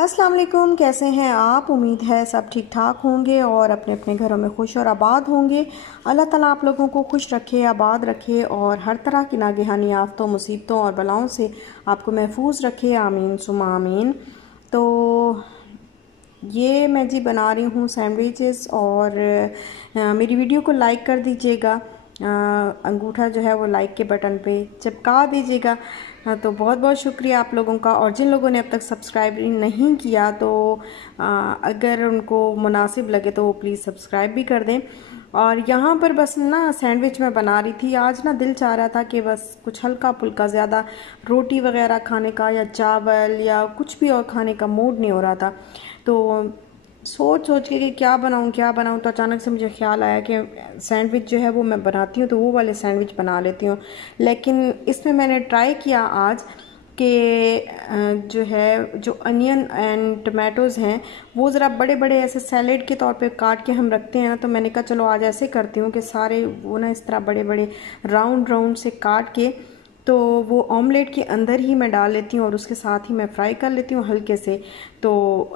अस्सलाम वालेकुम, कैसे हैं आप। उम्मीद है सब ठीक ठाक होंगे और अपने अपने घरों में खुश और आबाद होंगे। अल्लाह ताला आप लोगों को खुश रखे, आबाद रखे और हर तरह की नागहानी आफतों, मुसीबतों और बलाओं से आपको महफूज रखे। आमीन सुमा आमीन। तो ये मैं जी बना रही हूँ सैंडविचेस और मेरी वीडियो को लाइक कर दीजिएगा। अंगूठा जो है वो लाइक के बटन पे चिपका दीजिएगा। तो बहुत बहुत शुक्रिया आप लोगों का। और जिन लोगों ने अब तक सब्सक्राइब नहीं किया तो अगर उनको मुनासिब लगे तो वो प्लीज़ सब्सक्राइब भी कर दें। और यहाँ पर बस ना सैंडविच मैं बना रही थी। आज ना दिल चाह रहा था कि बस कुछ हल्का फुल्का, ज़्यादा रोटी वगैरह खाने का या चावल या कुछ भी और खाने का मूड नहीं हो रहा था। तो सोच सोच के कि क्या बनाऊँ तो अचानक से मुझे ख्याल आया कि सैंडविच जो है वो मैं बनाती हूँ तो वो वाले सैंडविच बना लेती हूँ। लेकिन इसमें मैंने ट्राई किया आज कि जो है जो अनियन एंड टमाटोज़ हैं वो ज़रा बड़े बड़े ऐसे सैलेड के तौर पे काट के हम रखते हैं ना, तो मैंने कहा चलो आज ऐसे करती हूँ कि सारे वो ना इस तरह बड़े बड़े राउंड राउंड से काट के तो वो ऑमलेट के अंदर ही मैं डाल लेती हूँ और उसके साथ ही मैं फ्राई कर लेती हूँ हल्के से। तो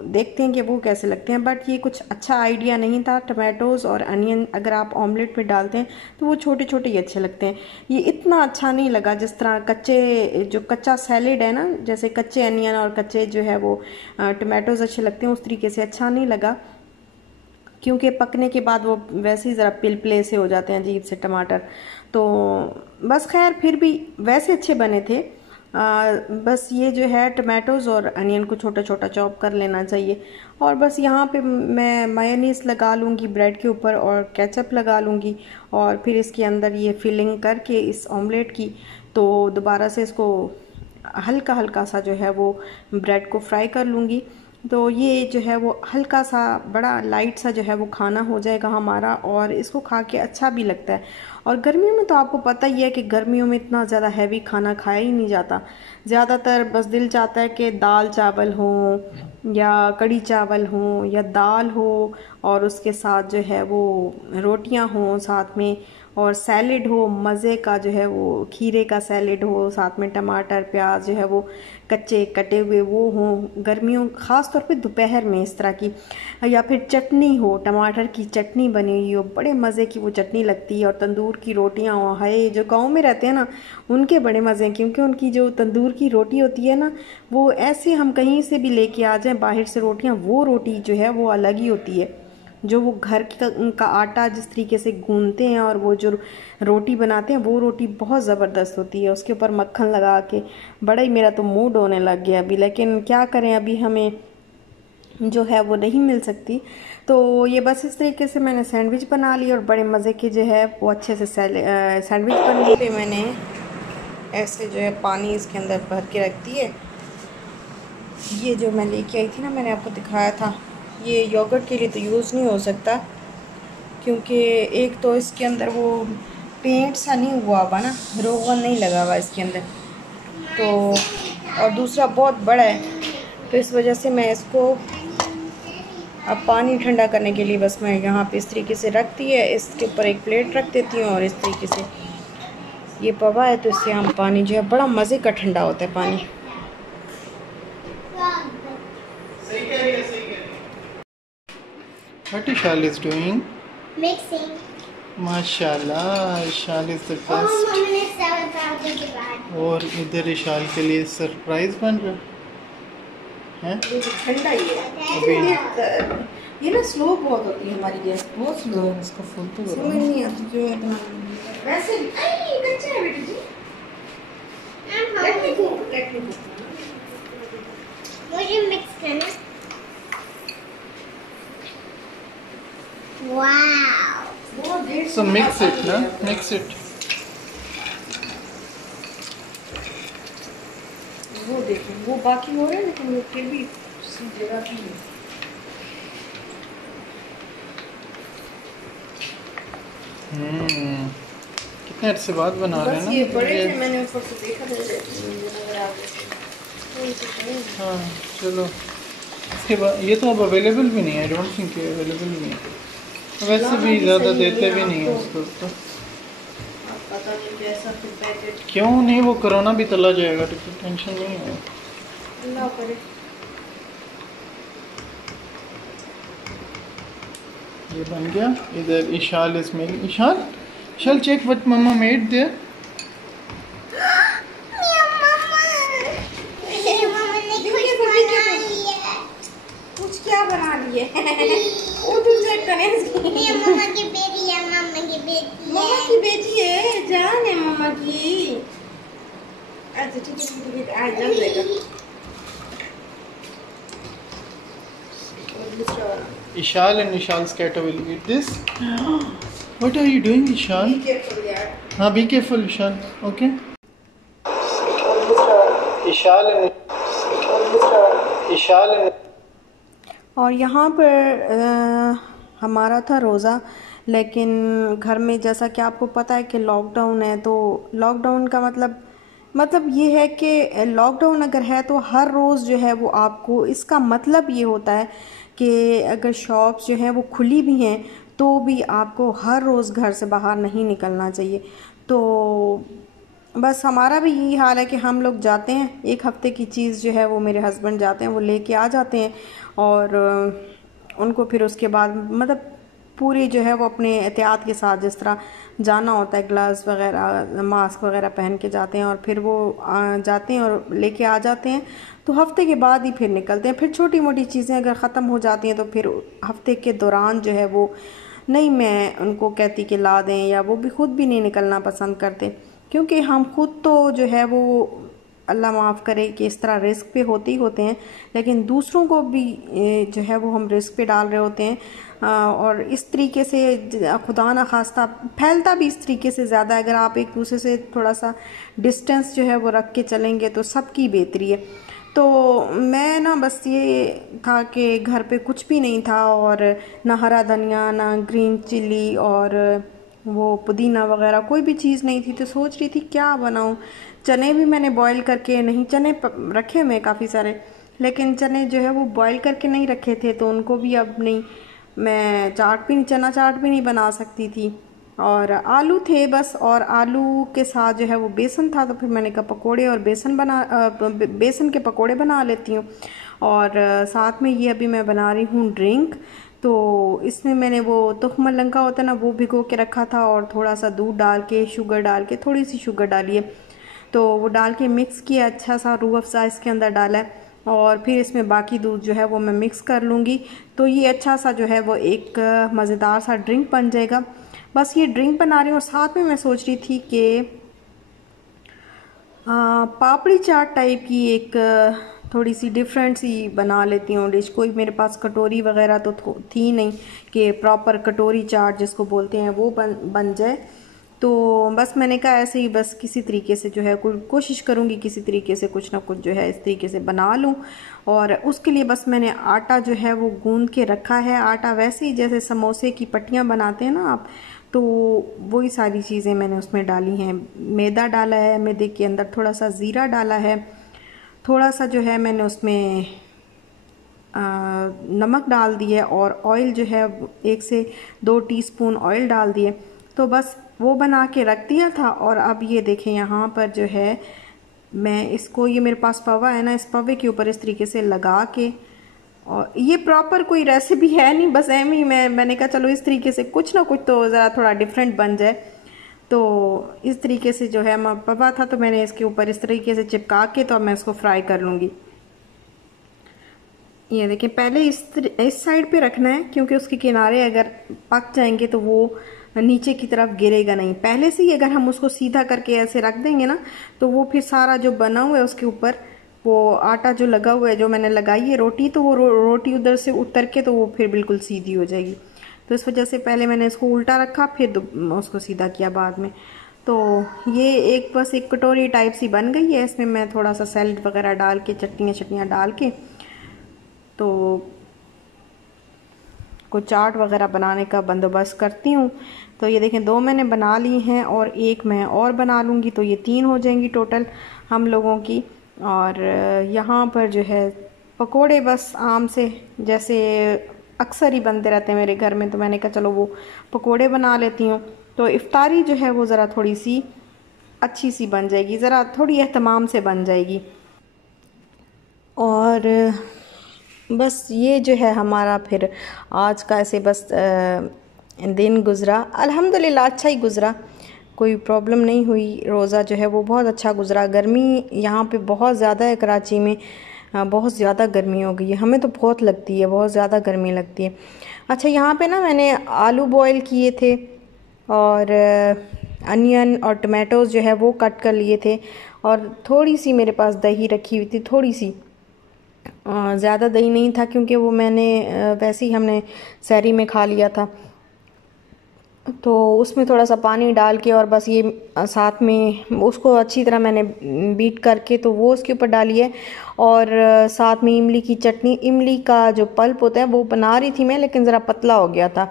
देखते हैं कि वो कैसे लगते हैं। बट ये कुछ अच्छा आइडिया नहीं था। टमाटोज़ और अनियन अगर आप ऑमलेट में डालते हैं तो वो छोटे छोटे ही अच्छे लगते हैं। ये इतना अच्छा नहीं लगा जिस तरह कच्चा सैलेड है ना, जैसे कच्चे अनियन और कच्चे जो है वो टमाटोज़ अच्छे लगते हैं, उस तरीके से अच्छा नहीं लगा। क्योंकि पकने के बाद वो वैसे ही ज़रा पिलपले से हो जाते हैं अजीब से टमाटर। तो बस खैर फिर भी वैसे अच्छे बने थे। बस ये जो है टमाटोज़ और अनियन को छोटा छोटा चॉप कर लेना चाहिए। और बस यहाँ पे मैं मायोनीज़ लगा लूँगी ब्रेड के ऊपर और केचप लगा लूँगी और फिर इसके अंदर ये फिलिंग करके इस ऑमलेट की तो दोबारा से इसको हल्का हल्का सा जो है वो ब्रेड को फ्राई कर लूँगी। तो ये जो है वो हल्का सा बड़ा लाइट सा जो है वो खाना हो जाएगा हमारा और इसको खा के अच्छा भी लगता है। और गर्मियों में तो आपको पता ही है कि गर्मियों में इतना ज़्यादा हैवी खाना खाया ही नहीं जाता। ज़्यादातर बस दिल चाहता है कि दाल चावल हो या कढ़ी चावल हो या दाल हो और उसके साथ जो है वो रोटियां हो साथ में और सैलेड हो मज़े का, जो है वो खीरे का सैलेड हो साथ में टमाटर प्याज जो है वो कच्चे कटे हुए वो हों गर्मियों ख़ास तौर पे दोपहर में इस तरह की। या फिर चटनी हो, टमाटर की चटनी बनी हुई हो, बड़े मज़े की वो चटनी लगती है। और तंदूर की रोटियां हो, हाय जो गाँव में रहते हैं ना उनके बड़े मज़े हैं क्योंकि उनकी जो तंदूर की रोटी होती है ना वो ऐसे हम कहीं से भी लेके आ जाएं बाहर से रोटियां, वो रोटी जो है वो अलग ही होती है। जो वो घर का आटा जिस तरीके से गूंदते हैं और वो जो रोटी बनाते हैं वो रोटी बहुत ज़बरदस्त होती है। उसके ऊपर मक्खन लगा के बड़ा ही मेरा तो मूड होने लग गया अभी। लेकिन क्या करें, अभी हमें जो है वो नहीं मिल सकती। तो ये बस इस तरीके से मैंने सैंडविच बना ली और बड़े मज़े के जो है वो अच्छे से सैंडविच बन लिए। मैंने ऐसे जो है पानी इसके अंदर भर के रख दिए। ये जो मैं लेके आई थी ना, मैंने आपको दिखाया था, ये योगर्ट के लिए तो यूज़ नहीं हो सकता क्योंकि एक तो इसके अंदर वो पेंट सा नहीं हुआ हुआ ना, रोगन नहीं लगा हुआ इसके अंदर, तो और दूसरा बहुत बड़ा है तो इस वजह से मैं इसको अब पानी ठंडा करने के लिए बस मैं यहाँ पे इस तरीके से रखती है, इसके ऊपर एक प्लेट रख देती हूँ और इस तरीके से ये पवा है तो इससे हम पानी जो है बड़ा मज़े का ठंडा होता है पानी। What is Shal is doing? Mixing. माशाल्लाह, Shal is the best. और इधर इशाल के लिए सरप्राइज बन रहा है। ठंडा ही है अभी। ये ना स्लो बहुत होती है हमारी गैस, बहुत स्लो है। इसका फुल तो समझ नहीं आती जो है बनाना। वैसे कच्चा है बेटी जी। मुझे मिक्स करना। वाओ। So mix it, ना? Mix it. वो देखिए वो बाकी हो रहा है लेकिन वो फिर भी उसी जगह की है। कितने अर्से बाद बना रहे हैं ना? ये बड़े थे, मैंने ऊपर से देखा था। हाँ चलो, इसके बाद ये तो अब अवेलेबल भी नहीं है। आई डोंट थिंक अवेलेबल भी नहीं है। वैसे भी ज़्यादा देते भी नहीं है उसको तो। पता नहीं कैसा फिर पैकेट। क्यों नहीं, वो कोरोना भी तला जाएगा तो टेंशन नहीं है। अल्लाह करे। ये बन गया। इधर Ishal is making, Ishal check what mama made there. कुछ क्या बना लिए वो तो चेक करें। मम्मा की बेटी है, मम्मा की बेटी है। मम्मा की बेटी है, जान है मम्मा की। अच्छा ठीक है, आज जल देगा। Ishal and Ishal's cat will eat this. What are you doing, Ishal? Be careful यार। हाँ, be careful, Ishal. Okay. Ishal and और यहाँ पर हमारा था रोज़ा, लेकिन घर में जैसा कि आपको पता है कि लॉकडाउन है, तो लॉकडाउन का मतलब ये है कि लॉकडाउन अगर है तो हर रोज़ जो है वो आपको, इसका मतलब ये होता है कि अगर शॉप्स जो हैं वो खुली भी हैं तो भी आपको हर रोज़ घर से बाहर नहीं निकलना चाहिए। तो बस हमारा भी यही हाल है कि हम लोग जाते हैं, एक हफ़्ते की चीज़ जो है वो मेरे हस्बैंड जाते हैं, वो लेके आ जाते हैं और उनको फिर उसके बाद पूरी जो है वो अपने एहतियात के साथ, जिस तरह जाना होता है, ग्लव्स वगैरह मास्क वगैरह पहन के जाते हैं और फिर वो जाते हैं और लेके आ जाते हैं। तो हफ्ते के बाद ही फिर निकलते हैं। फिर छोटी मोटी चीज़ें अगर ख़त्म हो जाती हैं तो फिर हफ्ते के दौरान जो है वो नहीं, मैं उनको कहती कि ला दें, या वो भी ख़ुद भी नहीं निकलना पसंद करते, क्योंकि हम खुद तो जो है वो अल्लाह माफ़ करे कि इस तरह रिस्क पे होते ही होते हैं, लेकिन दूसरों को भी जो है वो हम रिस्क पे डाल रहे होते हैं। और इस तरीके से खुदा न खास्ता फैलता भी इस तरीके से ज़्यादा। अगर आप एक दूसरे से थोड़ा सा डिस्टेंस जो है वो रख के चलेंगे तो सबकी बेहतरी है। तो मैं ना बस ये था कि घर पे कुछ भी नहीं था, और ना हरा धनिया, ना ग्रीन चिली, और वो पुदीना वगैरह कोई भी चीज़ नहीं थी। तो सोच रही थी क्या बनाऊं। चने भी मैंने बॉईल करके नहीं, चने रखे मैं काफ़ी सारे, लेकिन चने जो है वो बॉईल करके नहीं रखे थे, तो उनको भी अब नहीं, मैं चना चाट भी नहीं बना सकती थी। और आलू थे बस, और आलू के साथ जो है वो बेसन था, तो फिर मैंने कहा पकोड़े और बेसन के पकोड़े बना लेती हूँ। और साथ में ये अभी मैं बना रही हूँ ड्रिंक। तो इसमें मैंने वो तुख्म लंका होता है ना, वो भिगो के रखा था, और थोड़ा सा दूध डाल के, शुगर डाल के, थोड़ी सी शुगर डाली है, तो वो डाल के मिक्स किया, अच्छा सा रूह अफ़ज़ा इसके अंदर डाला है, और फिर इसमें बाकी दूध जो है वो मैं मिक्स कर लूँगी। तो ये अच्छा सा जो है वो एक मज़ेदार सा ड्रिंक बन जाएगा। बस ये ड्रिंक बना रही हूँ, और साथ में मैं सोच रही थी कि पापड़ी चाट टाइप की एक थोड़ी सी डिफरेंट सी बना लेती हूँ डिश। कोई मेरे पास कटोरी वगैरह तो थी नहीं कि प्रॉपर कटोरी चाट जिसको बोलते हैं वो बन जाए। तो बस मैंने कहा ऐसे ही बस किसी तरीके से जो है कोशिश करूँगी, किसी तरीके से कुछ ना कुछ जो है इस तरीके से बना लूँ। और उसके लिए बस मैंने आटा जो है वो गूंद के रखा है। आटा वैसे ही जैसे समोसे की पट्टियाँ बनाते हैं ना आप, तो वही सारी चीज़ें मैंने उसमें डाली हैं। मैदा डाला है, मैदे के अंदर थोड़ा सा ज़ीरा डाला है, थोड़ा सा जो है मैंने उसमें नमक डाल दिया, और ऑयल जो है 1 से 2 टीस्पून ऑयल डाल दिए। तो बस वो बना के रख दिया था। और अब ये देखें यहाँ पर जो है मैं इसको, ये मेरे पास पवा है ना, इस पवे के ऊपर इस तरीके से लगा के, और ये प्रॉपर कोई रेसिपी है नहीं, बस एम ही मैंने कहा चलो इस तरीके से कुछ ना कुछ तो ज़रा थोड़ा डिफरेंट बन जाए। तो इस तरीके से जो है पवा था, तो मैंने इसके ऊपर इस तरीके से चिपका के, तो अब मैं इसको फ्राई कर लूँगी। ये देखिए, पहले इस साइड पे रखना है, क्योंकि उसके किनारे अगर पक जाएंगे तो वो नीचे की तरफ गिरेगा नहीं। पहले से ही अगर हम उसको सीधा करके ऐसे रख देंगे ना, तो वो फिर सारा जो बना हुआ है उसके ऊपर वो आटा जो लगा हुआ है, जो मैंने लगाई है रोटी, तो वो रोटी उधर से उतर के तो वो फिर बिल्कुल सीधी हो जाएगी। तो इस वजह से पहले मैंने इसको उल्टा रखा, फिर उसको सीधा किया बाद में। तो ये बस एक कटोरी टाइप सी बन गई है। इसमें मैं थोड़ा सा सैलेड वगैरह डाल के, चटनियाँ डाल के, तो कुछ चाट वगैरह बनाने का बंदोबस्त करती हूँ। तो ये देखें 2 मैंने बना ली हैं, और एक मैं और बना लूँगी, तो ये 3 हो जाएंगी टोटल हम लोगों की। और यहाँ पर जो है पकोड़े बस आम से जैसे अक्सर ही बनते रहते हैं मेरे घर में, तो मैंने कहा चलो वो पकोड़े बना लेती हूँ। तो इफ्तारी जो है वो ज़रा थोड़ी सी अच्छी सी बन जाएगी, ज़रा थोड़ी एहतमाम से बन जाएगी। और बस ये जो है हमारा फिर आज का ऐसे बस दिन गुज़रा। अल्हम्दुलिल्लाह अच्छा ही गुज़रा, कोई प्रॉब्लम नहीं हुई। रोज़ा जो है वो बहुत अच्छा गुज़रा। गर्मी यहाँ पे बहुत ज़्यादा है कराची में, बहुत ज़्यादा गर्मी हो गई है, हमें तो बहुत लगती है, बहुत ज़्यादा गर्मी लगती है। अच्छा यहाँ पे ना मैंने आलू बॉयल किए थे और अनियन और टमाटोज़ जो है वो कट कर लिए थे, और थोड़ी सी मेरे पास दही रखी हुई थी, थोड़ी सी, ज़्यादा दही नहीं था क्योंकि वो मैंने वैसे ही हमने सहरी में खा लिया था। तो उसमें थोड़ा सा पानी डाल के और बस ये साथ में उसको अच्छी तरह मैंने बीट करके तो वो उसके ऊपर डाली है। और साथ में इमली की चटनी, इमली का जो पल्प होता है वो बना रही थी मैं, लेकिन ज़रा पतला हो गया था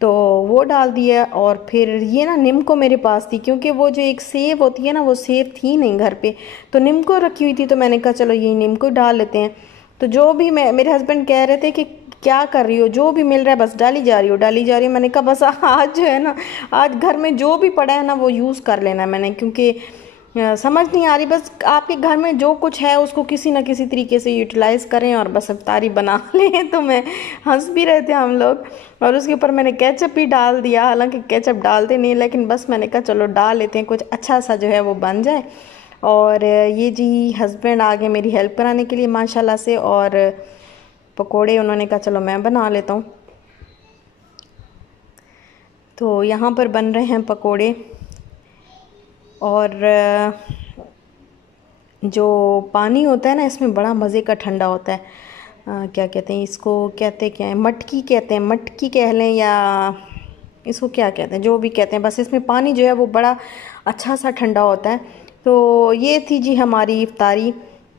तो वो डाल दिया। और फिर ये ना निम्को मेरे पास थी, क्योंकि वो जो एक सेव होती है ना वो सेव थी नहीं घर पे, तो निम्को रखी हुई थी, तो मैंने कहा चलो ये निम्को डाल लेते हैं। तो जो भी मेरे हस्बैंड कह रहे थे कि क्या कर रही हो, जो भी मिल रहा है बस डाली जा रही हो, डाली जा रही हो। मैंने कहा बस आज जो है ना, आज घर में जो भी पड़ा है ना वो यूज़ कर लेना मैंने, क्योंकि समझ नहीं आ रही, बस आपके घर में जो कुछ है उसको किसी न किसी तरीके से यूटिलाइज़ करें और बस इफ्तारी बना लें। तो मैं हंस भी रहे थे हम लोग, और उसके ऊपर मैंने केचप भी डाल दिया, हालांकि केचप डालते नहीं, लेकिन बस मैंने कहा चलो डाल लेते हैं, कुछ अच्छा सा जो है वो बन जाए। और ये जी हस्बैंड आ गए मेरी हेल्प कराने के लिए माशाल्लाह से, और पकोड़े उन्होंने कहा चलो मैं बना लेता हूँ। तो यहाँ पर बन रहे हैं पकोड़े, और जो पानी होता है ना इसमें बड़ा मज़े का ठंडा होता है। क्या कहते हैं इसको, कहते क्या है, मटकी कहते हैं, मटकी कह लें या इसको क्या कहते हैं, जो भी कहते हैं, बस इसमें पानी जो है वो बड़ा अच्छा सा ठंडा होता है। तो ये थी जी हमारी इफ्तारी,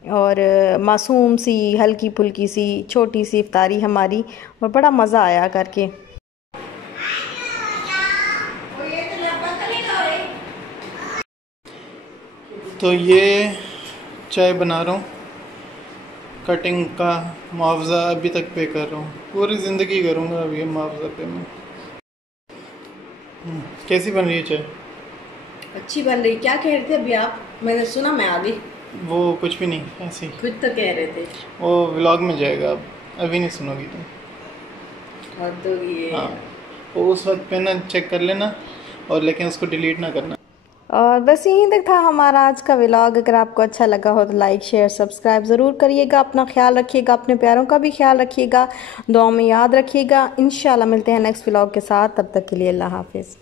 और मासूम सी हल्की फुल्की सी छोटी सी इफ्तारी हमारी, और बड़ा मज़ा आया करके। तो ये चाय बना रहा हूँ, कटिंग का मुआवजा अभी तक पे कर रहा हूँ, पूरी ज़िंदगी करूँगा अब ये मुआवजा पे मैं। कैसी बन रही है चाय? अच्छी बन रही। क्या कह रहे थे अभी आप? मैंने सुना, मैं आ गई। वो कुछ भी नहीं, ऐसे ही कुछ तो कह रहे थे। वो व्लॉग में जाएगा, अब अभी नहीं सुनोगी तुम। हाँ, वो उस वक्त पे ना चेक कर लेना, और लेकिन उसको डिलीट ना करना। और बस यहीं तक था हमारा आज का व्लॉग। अगर आपको अच्छा लगा हो तो लाइक शेयर सब्सक्राइब ज़रूर करिएगा। अपना ख्याल रखिएगा, अपने प्यारों का भी ख्याल रखिएगा, दुआ में याद रखिएगा। इंशाल्लाह मिलते हैं नेक्स्ट व्लॉग के साथ, तब तक के लिए अल्लाह हाफिज़।